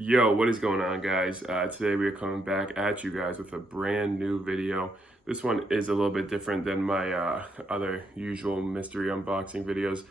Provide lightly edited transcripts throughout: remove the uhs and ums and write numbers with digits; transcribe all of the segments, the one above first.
Yo, what is going on, guys? Today we are coming back at you guys with a brand new video. This one is a little bit different than my other usual mystery unboxing videos.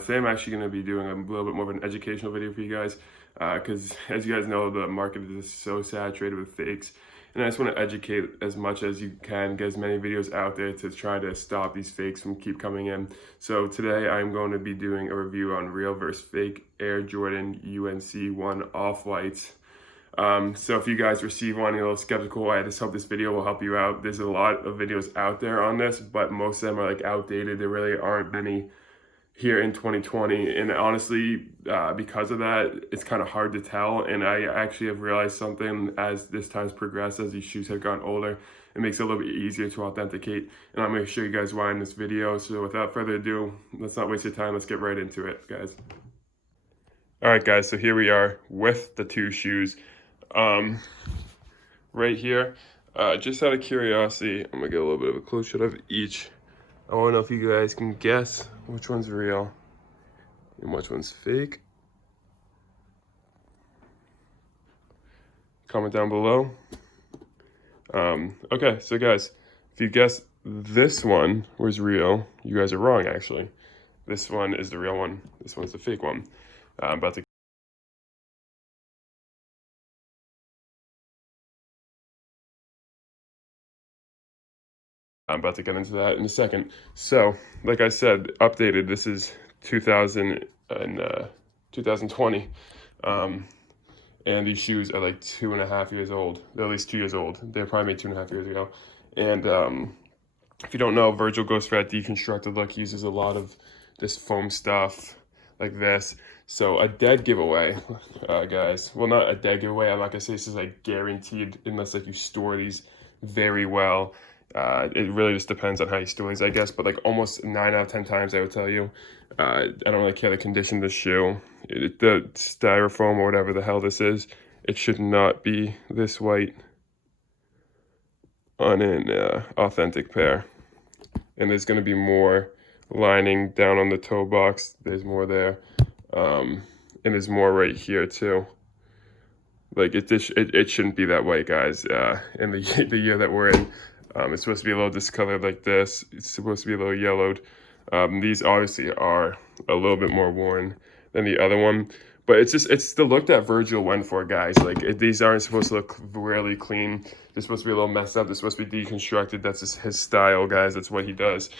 Today I'm actually going to be doing a little bit more of an educational video for you guys because as you guys know, the market is so saturated with fakes, and I just want to educate as much as you can, get as many videos out there to try to stop these fakes from keep coming in. So today I'm going to be doing a review on real versus fake Air Jordan UNC 1 off-whites. So if you guys receive one, you're a little skeptical, I just hope this video will help you out. There's a lot of videos out there on this, but most of them are like outdated. There really aren't many here in 2020, and honestly, because of that, it's kind of hard to tell. And I actually have realized something as this time's progressed, as these shoes have gotten older, it makes it a little bit easier to authenticate, and I'm going to show you guys why in this video. So without further ado, let's not waste your time, let's get right into it, guys. All right, guys, so here we are with the two shoes. Right here, just out of curiosity, I'm gonna get a little bit of a close shot of each. I want to know if you guys can guess which one's real and which one's fake. Comment down below. Okay, so guys, if you guess this one was real, you guys are wrong, actually. This one is the real one. This one's the fake one. I'm about to get into that in a second. So, like I said, updated, this is 2020. And these shoes are like 2.5 years old. They're at least 2 years old. They're probably made 2.5 years ago. And if you don't know, Virgil goes for that deconstructed look. He uses a lot of this foam stuff like this. So a dead giveaway, guys. Well, not a dead giveaway. I'm not gonna say this is like guaranteed unless like you store these very well. It really just depends on how you store these, I guess, but like almost 9 out of 10 times I would tell you, I don't really care the condition of the shoe. The styrofoam or whatever the hell this is, it should not be this white on an authentic pair. And there's going to be more lining down on the toe box. There's more there, and there's more right here too. Like it shouldn't be that white, guys. In the year that we're in. It's supposed to be a little discolored like this. It's supposed to be a little yellowed. These obviously are a little bit more worn than the other one. But it's the look that Virgil went for, guys. Like, these aren't supposed to look really clean. They're supposed to be a little messed up. They're supposed to be deconstructed. That's just his style, guys. That's what he does.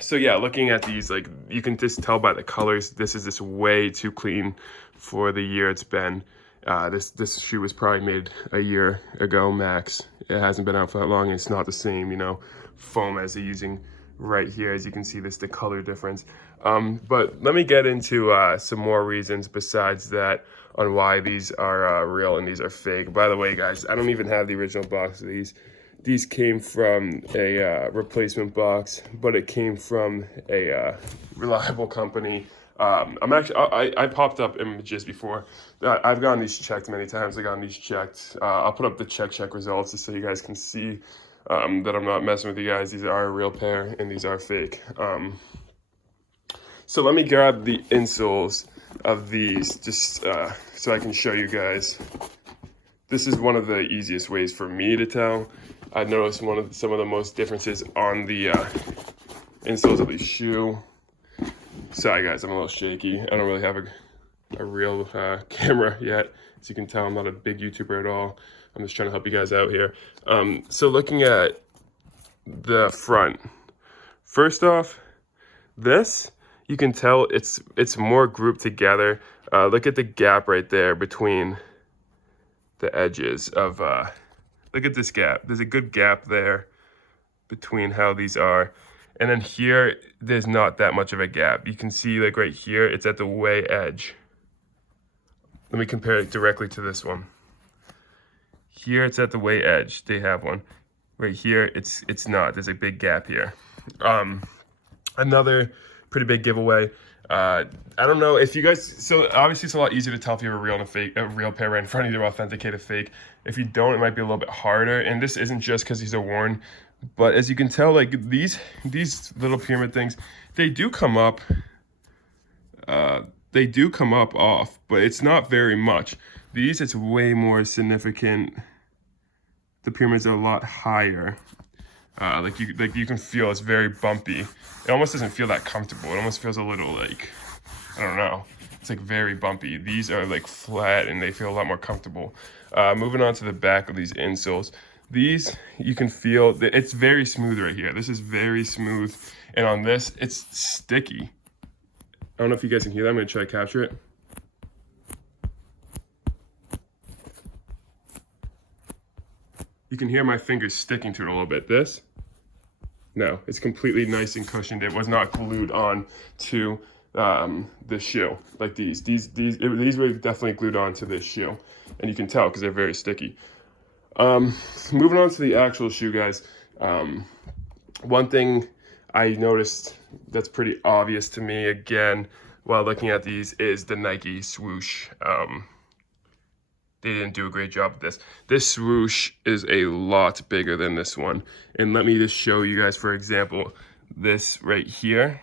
So yeah, looking at these, like, you can just tell by the colors, this is just way too clean for the year it's been. This shoe was probably made a year ago max. It hasn't been out for that long, and it's not the same, you know, foam as they're using right here. As you can see, this the color difference. But let me get into some more reasons besides that on why these are real and these are fake. By the way, guys, I don't even have the original box of these. These came from a replacement box, but it came from a reliable company. I popped up images before. I've gotten these checked many times. I've gotten these checked. I'll put up the check results just so you guys can see that I'm not messing with you guys. These are a real pair and these are fake. So let me grab the insoles of these just so I can show you guys. This is one of the easiest ways for me to tell. I noticed some of the most differences on the insoles of the shoe. Sorry guys, I'm a little shaky. I don't really have a real camera yet. As you can tell, I'm not a big YouTuber at all. I'm just trying to help you guys out here. So looking at the front, first off, this, you can tell it's more grouped together. Look at the gap right there between the edges of, look at this gap. There's a good gap there between how these are. And then here, there's not that much of a gap. You can see, like right here, it's at the way edge. Let me compare it directly to this one. Here, it's at the way edge. They have one. Right here, it's not. There's a big gap here. Another pretty big giveaway. I don't know if you guys, so obviously it's a lot easier to tell if you have a real pair right in front of you to authenticate a fake. If you don't, it might be a little bit harder. And this isn't just because these are worn. But as you can tell, like these little pyramid things, they do come up they do come up off, but it's not very much. These, it's way more significant. The pyramids are a lot higher. Like you can feel it's very bumpy. It almost doesn't feel that comfortable. It almost feels a little like, I don't know. It's like very bumpy. These are like flat and they feel a lot more comfortable. Moving on to the back of these insoles. These, you can feel that it's very smooth right here. This is very smooth. And on this, it's sticky. I don't know if you guys can hear that. I'm gonna try to capture it. You can hear my fingers sticking to it a little bit. This, no, it's completely nice and cushioned. It was not glued on to the shoe like these. These were definitely glued on to this shoe, and you can tell because they're very sticky. Moving on to the actual shoe, guys. One thing I noticed that's pretty obvious to me again while looking at these is the Nike Swoosh. They didn't do a great job with this. This Swoosh is a lot bigger than this one. And let me just show you guys, for example, this right here.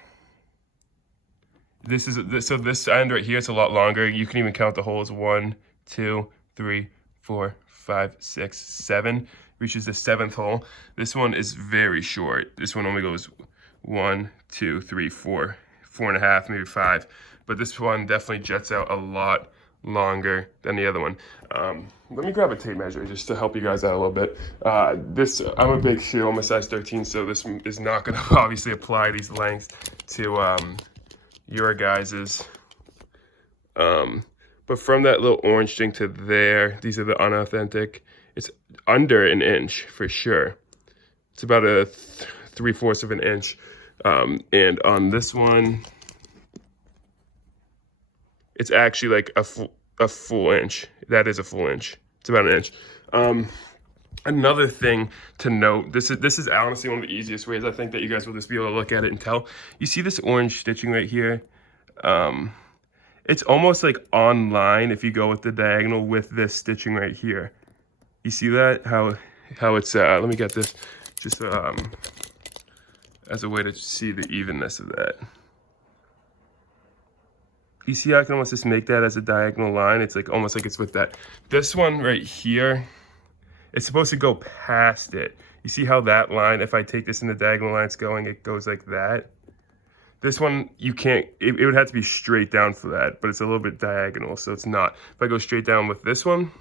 So this end right here, it's a lot longer. You can even count the holes. 1, 2, 3, 4, 5, 6, 7. Reaches the 7th hole. This one is very short. This one only goes 1, 2, 3, 4, 4.5, maybe 5. But this one definitely jets out a lot longer than the other one. Let me grab a tape measure just to help you guys out a little bit. I'm a big shoe. I'm a size 13, so this is not going to obviously apply these lengths to your guys's. But from that little orange thing to there, these are the unauthentic. It's under an inch for sure. It's about a 3/4 of an inch. And on this one, it's actually like a full inch. That is a full inch. It's about an inch. Another thing to note, this is honestly one of the easiest ways I think that you guys will just be able to look at it and tell. You see this orange stitching right here? It's almost like on line if you go with the diagonal with this stitching right here. You see that? How it's, let me get this just as a way to see the evenness of that. You see how I can almost just make that as a diagonal line? It's like almost like it's with that. This one right here, it's supposed to go past it. You see how that line, if I take this in the diagonal line it's going, it goes like that. This one, you can't, it would have to be straight down for that, but it's a little bit diagonal, so it's not. If I go straight down with this one,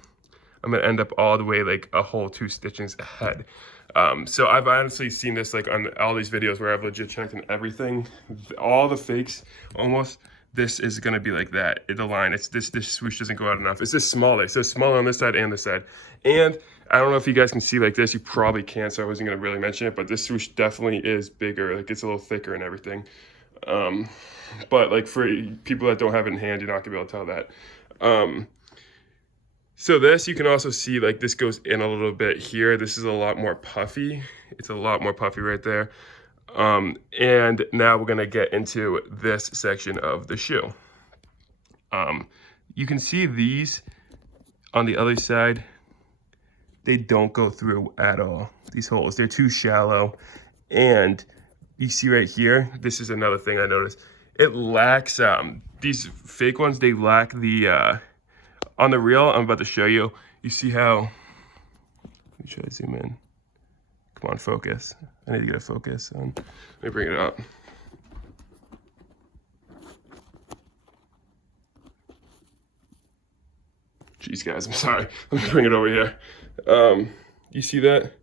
I'm gonna end up all the way like a whole 2 stitchings ahead. So I've honestly seen this like on all these videos where I've legit checked and everything. All the fakes, almost, this is gonna be like that. The line, it's this swoosh doesn't go out enough. It's just smaller. So it's smaller on this side and this side. And I don't know if you guys can see like this. You probably can't, so I wasn't gonna really mention it, but this swoosh definitely is bigger. Like it's a little thicker and everything. But like for people that don't have it in hand, you're not gonna be able to tell that. So this, you can also see like this goes in a little bit here. This is a lot more puffy. It's a lot more puffy right there. And now we're gonna get into this section of the shoe. You can see these on the other side, they don't go through at all. These holes, they're too shallow. And you see right here, this is another thing I noticed. It lacks, these fake ones, they lack the, on the real, I'm about to show you. You see how, let me try to zoom in. Come on, focus. I need to get a focus on. Let me bring it up. Jeez, guys, I'm sorry. Let me bring it over here. You see that?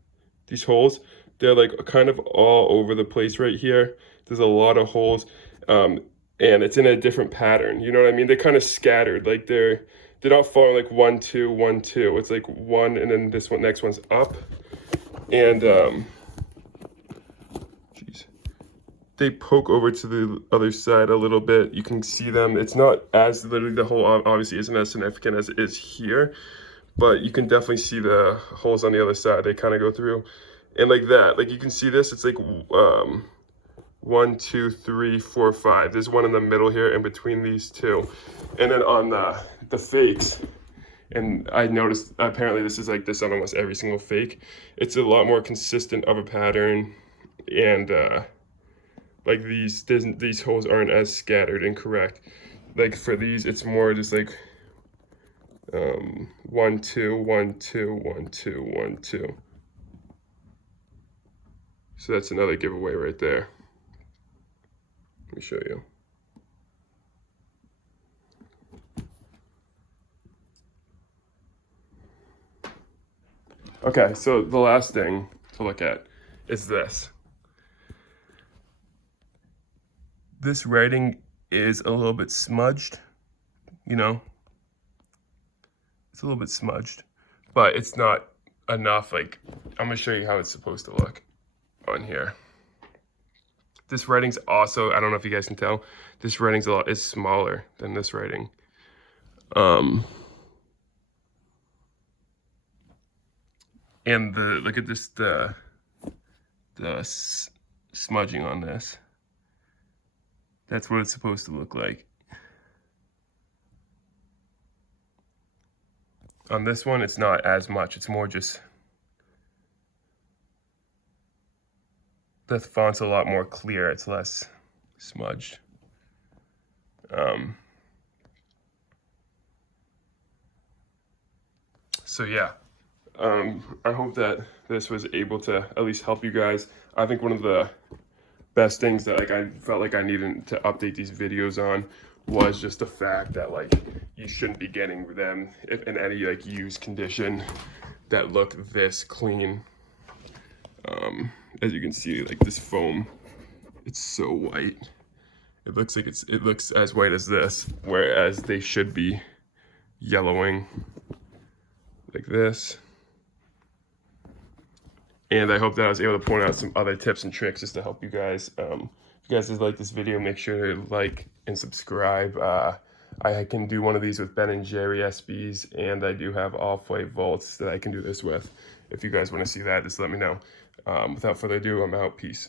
These holes, they're like kind of all over the place right here. There's a lot of holes, and it's in a different pattern. You know what I mean? They're kind of scattered. Like they're not falling like 1, 2, 1, 2. It's like 1, and then this one, next one's up. And they poke over to the other side a little bit. You can see them. It's not as literally, the hole obviously isn't as significant as it is here, but you can definitely see the holes on the other side. They kind of go through, and like that. Like you can see this. It's like 1, 2, 3, 4, 5. There's one in the middle here, in between these two, and then on the fakes. And I noticed apparently this is like this on almost every single fake. It's a lot more consistent of a pattern, and like these holes aren't as scattered and correct. like for these, it's more just like 1 2 1 2 1 2 1 2. So that's another giveaway right there. Let me show you. Okay, so the last thing to look at is this. This writing is a little bit smudged, you know? It's a little bit smudged, but it's not enough. Like, I'm gonna show you how it's supposed to look on here. This writing's also, I don't know if you guys can tell, this writing's is smaller than this writing. And look at this, the smudging on this. That's what it's supposed to look like. On this one, it's not as much. It's more just, the font's a lot more clear. It's less smudged. So yeah, I hope that this was able to at least help you guys. I think one of the best things that like I felt like I needed to update these videos on was just the fact that like you shouldn't be getting them if in any like used condition that look this clean. As you can see, like this foam, it's so white. It looks like it looks as white as this, whereas they should be yellowing like this. And I hope that I was able to point out some other tips and tricks just to help you guys. If you guys like this video, make sure to like and subscribe. I can do one of these with Ben & Jerry SBs, and I do have off-white vaults that I can do this with. If you guys want to see that, just let me know. Without further ado, I'm out. Peace.